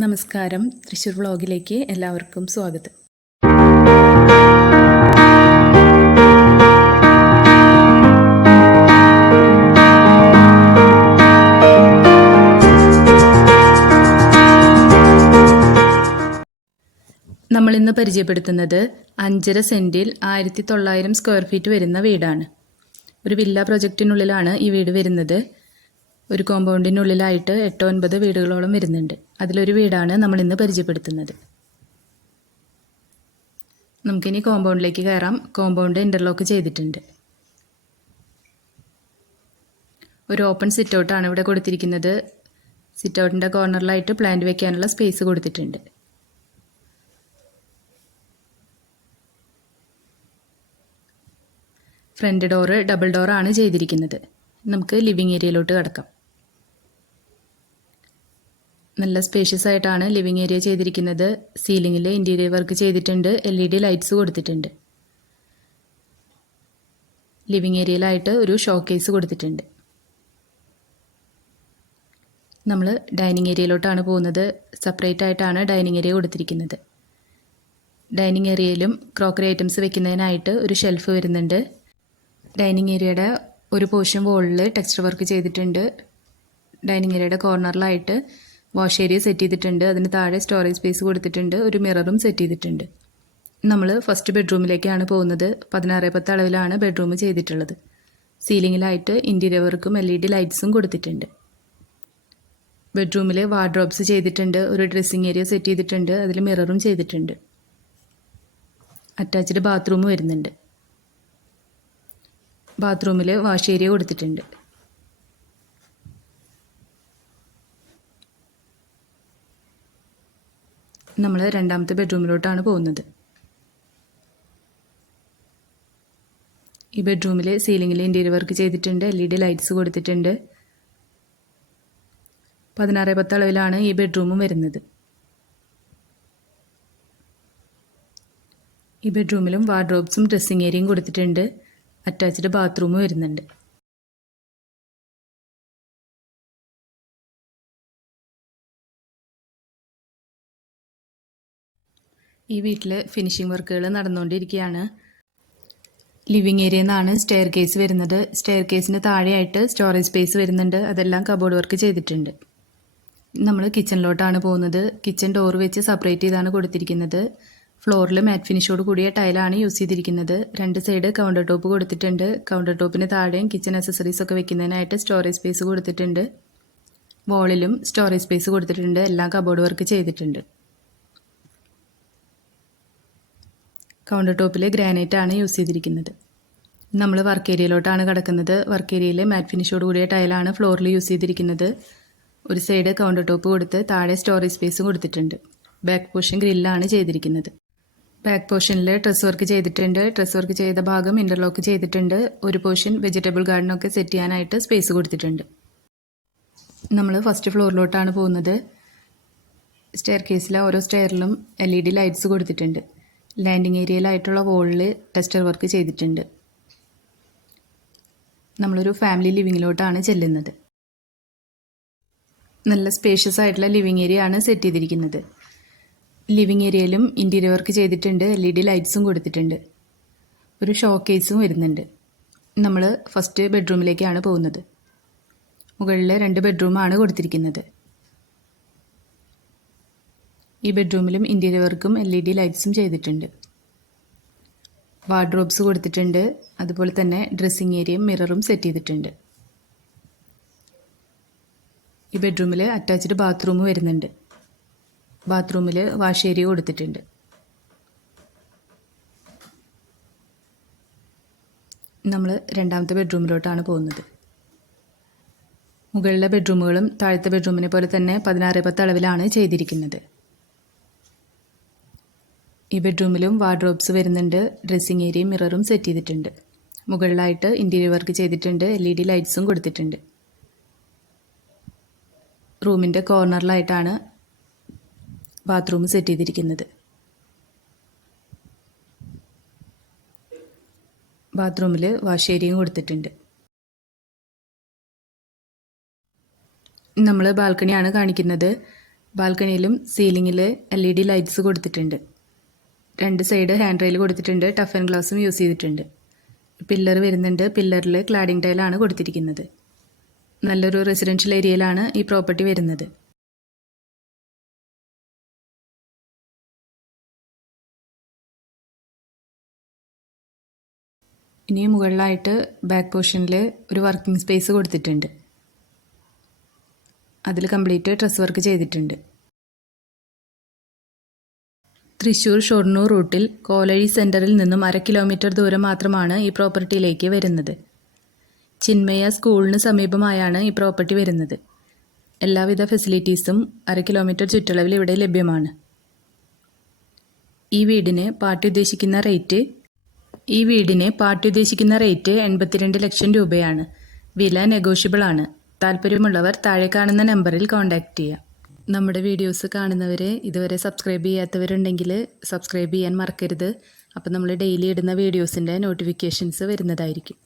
നമസ്കാരം. തൃശ്ശൂർ വ്ളോഗിലേക്ക് എല്ലാവർക്കും സ്വാഗതം. നമ്മൾ ഇന്ന് പരിചയപ്പെടുത്തുന്നത് അഞ്ചര സെന്റിൽ ആയിരത്തി തൊള്ളായിരം സ്ക്വയർ ഫീറ്റ് വരുന്ന വീടാണ്. ഒരു വില്ല പ്രൊജക്റ്റിനുള്ളിലാണ് ഈ വീട് വരുന്നത്. ഒരു കോമ്പൗണ്ടിനുള്ളിലായിട്ട് എട്ടോ ഒൻപത് വീടുകളോളം വരുന്നുണ്ട്. അതിലൊരു വീടാണ് നമ്മൾ ഇന്ന് പരിചയപ്പെടുത്തുന്നത്. നമുക്കിനി കോമ്പൗണ്ടിലേക്ക് കയറാം. കോമ്പൗണ്ട് ഇന്റർലോക്ക് ചെയ്തിട്ടുണ്ട്. ഒരു ഓപ്പൺ സിറ്റ് ഔട്ടാണ് ഇവിടെ കൊടുത്തിരിക്കുന്നത്. സിറ്റ് ഔട്ടിന്റെ കോർണറിലായിട്ട് പ്ലാന്റ് വെക്കാനുള്ള സ്പേസ് കൊടുത്തിട്ടുണ്ട്. ഫ്രണ്ട് ഡോറ് ഡബിൾ ഡോറാണ് ചെയ്തിരിക്കുന്നത്. നമുക്ക് ലിവിങ് ഏരിയയിലോട്ട് കിടക്കാം. നല്ല സ്പേഷ്യസ് ആയിട്ടാണ് ലിവിങ് ഏരിയ ചെയ്തിരിക്കുന്നത്. സീലിംഗിൽ ഇന്റീരിയർ വർക്ക് ചെയ്തിട്ടുണ്ട്. എൽ ഇ ഡി ലൈറ്റ്സ് കൊടുത്തിട്ടുണ്ട്. ലിവിങ് ഏരിയയിലായിട്ട് ഒരു ഷോക്കേസ് കൊടുത്തിട്ടുണ്ട്. നമ്മൾ ഡൈനിങ് ഏരിയയിലോട്ടാണ് പോകുന്നത്. സെപ്പറേറ്റ് ആയിട്ടാണ് ഡൈനിങ് ഏരിയ കൊടുത്തിരിക്കുന്നത്. ഡൈനിങ് ഏരിയയിലും ക്രോക്കറി ഐറ്റംസ് വെക്കുന്നതിനായിട്ട് ഒരു ഷെൽഫ് വരുന്നുണ്ട്. ഡൈനിങ് ഏരിയയുടെ ഒരു പോർഷൻ വോളിൽ ടെക്സ്ചർ വർക്ക് ചെയ്തിട്ടുണ്ട്. ഡൈനിങ് ഏരിയയുടെ കോർണറിലായിട്ട് വാഷ് ഏരിയ സെറ്റ് ചെയ്തിട്ടുണ്ട്. അതിന് താഴെ സ്റ്റോറേജ് സ്പേസ് കൊടുത്തിട്ടുണ്ട്. ഒരു മിററും സെറ്റ് ചെയ്തിട്ടുണ്ട്. നമ്മൾ ഫസ്റ്റ് ബെഡ്റൂമിലേക്കാണ് പോകുന്നത്. പതിനാറ് പത്ത് അളവിലാണ് ബെഡ്റൂം ചെയ്തിട്ടുള്ളത്. സീലിങ്ങിലായിട്ട് ഇന്റീരിയർ വർക്കും എൽ ഇ ഡി ലൈറ്റ്സും കൊടുത്തിട്ടുണ്ട്. ബെഡ്റൂമിൽ വാർഡ്രോബ്സ് ചെയ്തിട്ടുണ്ട്. ഒരു ഡ്രസ്സിങ് ഏരിയ സെറ്റ് ചെയ്തിട്ടുണ്ട്. അതിൽ മിററും ചെയ്തിട്ടുണ്ട്. അറ്റാച്ച്ഡ് ബാത്റൂം വരുന്നുണ്ട്. ബാത്റൂമിൽ വാഷ് ഏരിയ കൊടുത്തിട്ടുണ്ട്. നമ്മൾ രണ്ടാമത്തെ ബെഡ്റൂമിലോട്ടാണ് പോകുന്നത്. ഈ ബെഡ്റൂമിൽ സീലിംഗിൽ ഇന്റീരിയർ വർക്ക് ചെയ്തിട്ടുണ്ട് എൽ ഇ ഡി ലൈറ്റ്സ് കൊടുത്തിട്ടുണ്ട്. പതിനാറ് പത്ത് അളവിലാണ് ഈ ബെഡ്റൂമും വരുന്നത്. ഈ ബെഡ്റൂമിലും വാർഡ്രോബ്സും ഡ്രസ്സിംഗ് ഏരിയയും കൊടുത്തിട്ടുണ്ട്. അറ്റാച്ച്ഡ് ബാത്റൂമും വരുന്നുണ്ട്. ഈ വീട്ടിൽ ഫിനിഷിംഗ് വർക്കുകൾ നടന്നുകൊണ്ടിരിക്കുകയാണ്. ലിവിങ് ഏരിയയിൽ നിന്നാണ് സ്റ്റെയർ കേസ് വരുന്നത്. സ്റ്റെയർ കേസിന് താഴെയായിട്ട് സ്റ്റോറേജ് സ്പേസ് വരുന്നുണ്ട്. അതെല്ലാം കബോർഡ് വർക്ക് ചെയ്തിട്ടുണ്ട്. നമ്മൾ കിച്ചണിലോട്ടാണ് പോകുന്നത്. കിച്ചൺ ഡോർ വെച്ച് സെപ്പറേറ്റ് ചെയ്താണ് കൊടുത്തിരിക്കുന്നത്. ഫ്ലോറിൽ മാറ്റ് ഫിനിഷോട് കൂടിയ ടൈലാണ് യൂസ് ചെയ്തിരിക്കുന്നത്. രണ്ട് സൈഡ് കൗണ്ടർ ടോപ്പ് കൊടുത്തിട്ടുണ്ട്. കൗണ്ടർ ടോപ്പിന് താഴെയും കിച്ചൺ അക്സസറീസ് ഒക്കെ വെക്കുന്നതിനായിട്ട് സ്റ്റോറേജ് സ്പേസ് കൊടുത്തിട്ടുണ്ട്. വാളിലും സ്റ്റോറേജ് സ്പേസ് കൊടുത്തിട്ടുണ്ട്. എല്ലാം കബോർഡ് വർക്ക് ചെയ്തിട്ടുണ്ട്. കൗണ്ടർ ടോപ്പിൽ ഗ്രാനൈറ്റ് ആണ് യൂസ് ചെയ്തിരിക്കുന്നത്. നമ്മൾ വർക്ക് ഏരിയയിലോട്ടാണ് കിടക്കുന്നത്. വർക്ക് ഏരിയയിൽ മാറ്റ് ഫിനിഷോട് കൂടിയ ടൈലാണ് ഫ്ലോറിൽ യൂസ് ചെയ്തിരിക്കുന്നത്. ഒരു സൈഡ് കൗണ്ടർ ടോപ്പ് കൊടുത്ത് താഴെ സ്റ്റോറേജ് സ്പേസും കൊടുത്തിട്ടുണ്ട്. ബാക്ക് പോർഷൻ ഗ്രില്ലാണ് ചെയ്തിരിക്കുന്നത്. ബാക്ക് പോർഷനിൽ ഡ്രസ് വർക്ക് ചെയ്തിട്ടുണ്ട്. ഡ്രസ് വർക്ക് ചെയ്ത ഭാഗം ഇന്റർലോക്ക് ചെയ്തിട്ടുണ്ട്. ഒരു പോർഷൻ വെജിറ്റബിൾ ഗാർഡനൊക്കെ സെറ്റ് ചെയ്യാനായിട്ട് സ്പേസ് കൊടുത്തിട്ടുണ്ട്. നമ്മൾ ഫസ്റ്റ് ഫ്ലോറിലോട്ടാണ് പോകുന്നത്. സ്റ്റെയർ കേസിലെ ഓരോ സ്റ്റെയറിലും എൽ ഇ ഡി ലൈറ്റ്സ് കൊടുത്തിട്ടുണ്ട്. ലാൻഡിങ് ഏരിയയിലായിട്ടുള്ള വോളിൽ ടെസ്റ്റർ വർക്ക് ചെയ്തിട്ടുണ്ട്. നമ്മളൊരു ഫാമിലി ലിവിങ്ങിലോട്ടാണ് ചെല്ലുന്നത്. നല്ല സ്പേഷ്യസ് ആയിട്ടുള്ള ലിവിങ് ഏരിയ ആണ് സെറ്റ് ചെയ്തിരിക്കുന്നത്. ലിവിങ് ഏരിയയിലും ഇന്റീരിയർ വർക്ക് ചെയ്തിട്ടുണ്ട് എൽ ഇ ഡി ലൈറ്റ്സും കൊടുത്തിട്ടുണ്ട്. ഒരു ഷോ കേസും വരുന്നുണ്ട്. നമ്മൾ ഫസ്റ്റ് ബെഡ്റൂമിലേക്കാണ് പോകുന്നത്. മുകളിൽ രണ്ട് ബെഡ്റൂമാണ് കൊടുത്തിരിക്കുന്നത്. ഈ ബെഡ്റൂമിലും ഇന്റീരിയർ വർക്കും എൽ ഇ ഡി ലൈറ്റ്സും ചെയ്തിട്ടുണ്ട്. വാർഡ്രോബ്സ് കൊടുത്തിട്ടുണ്ട്. അതുപോലെ തന്നെ ഡ്രസ്സിങ് ഏരിയയും മിററും സെറ്റ് ചെയ്തിട്ടുണ്ട്. ഈ ബെഡ്റൂമിൽ അറ്റാച്ച്ഡ് ബാത്റൂം വരുന്നുണ്ട്. ബാത്റൂമിൽ വാഷ് ഏരിയ കൊടുത്തിട്ടുണ്ട്. നമ്മൾ രണ്ടാമത്തെ ബെഡ്റൂമിലോട്ടാണ് പോകുന്നത്. മുകളിലെ ബെഡ്റൂമുകളും താഴത്തെ ബെഡ്റൂമിനെ പോലെ തന്നെ പതിനാറ് പത്ത് അളവിലാണ് ചെയ്തിരിക്കുന്നത്. ഈ ബെഡ്റൂമിലും വാർഡ്രോബ്സ് വരുന്നുണ്ട്. ഡ്രസ്സിങ് ഏരിയയും മിററും സെറ്റ് ചെയ്തിട്ടുണ്ട്. മുകളിലായിട്ട് ഇന്റീരിയർ വർക്ക് ചെയ്തിട്ടുണ്ട്. എൽ ഇ ഡി ലൈറ്റ്സും കൊടുത്തിട്ടുണ്ട്. റൂമിന്റെ കോർണറിലായിട്ടാണ് ബാത്റൂം സെറ്റ് ചെയ്തിരിക്കുന്നത്. ബാത്റൂമിൽ വാഷ് ഏരിയയും കൊടുത്തിട്ടുണ്ട്. നമ്മൾ ബാൽക്കണിയാണ് കാണിക്കുന്നത്. ബാൽക്കണിയിലും സീലിങ്ങിൽ എൽ ഇ ഡി ലൈറ്റ്സ് കൊടുത്തിട്ടുണ്ട്. രണ്ട് സൈഡ് ഹാൻഡ് റെയിൽ കൊടുത്തിട്ടുണ്ട്. ടഫ് ആൻഡ് ഗ്ലൗസും യൂസ് ചെയ്തിട്ടുണ്ട്. പില്ലർ വരുന്നുണ്ട്. പില്ലറിൽ ക്ലാഡിംഗ് ടൈലാണ് കൊടുത്തിരിക്കുന്നത്. നല്ലൊരു റെസിഡൻഷ്യൽ ഏരിയയിലാണ് ഈ പ്രോപ്പർട്ടി വരുന്നത്. ഇനി മുകളിലായിട്ട് ബാക്ക് പോർഷനിൽ ഒരു വർക്കിംഗ് സ്പേസ് കൊടുത്തിട്ടുണ്ട്. അതിൽ കംപ്ലീറ്റ് ഡ്രസ് വർക്ക് ചെയ്തിട്ടുണ്ട്. തൃശ്ശൂർ ഷൊർണൂർ റൂട്ടിൽ കോലഴി സെന്ററിൽ നിന്നും അര കിലോമീറ്റർ ദൂരം മാത്രമാണ് ഈ പ്രോപ്പർട്ടിയിലേക്ക് വരുന്നത്. ചിന്മയ സ്കൂളിന് സമീപമായാണ് ഈ പ്രോപ്പർട്ടി വരുന്നത്. എല്ലാവിധ ഫെസിലിറ്റീസും അര കിലോമീറ്റർ ചുറ്റളവിൽ ഇവിടെ ലഭ്യമാണ്. ഈ വീടിന് പാർട്ടി ഉദ്ദേശിക്കുന്ന റേറ്റ് ഈ വീടിന് പാർട്ടി ഉദ്ദേശിക്കുന്ന റേറ്റ് എൺപത്തിരണ്ട് ലക്ഷം രൂപയാണ്. വില നെഗോഷ്യബിൾ ആണ് താല്പര്യമുള്ളവർ താഴെ കാണുന്ന നമ്പറിൽ കോൺടാക്റ്റ് ചെയ്യാം. നമ്മുടെ വീഡിയോസ് കാണുന്നവരെ ഇതുവരെ സബ്സ്ക്രൈബ് ചെയ്യാത്തവരുണ്ടെങ്കിൽ സബ്സ്ക്രൈബ് ചെയ്യാൻ മറക്കരുത്. അപ്പോൾ നമ്മൾ ഡെയിലി ഇടുന്ന വീഡിയോസിന്റെ നോട്ടിഫിക്കേഷൻസ് വരുന്നതായിരിക്കും.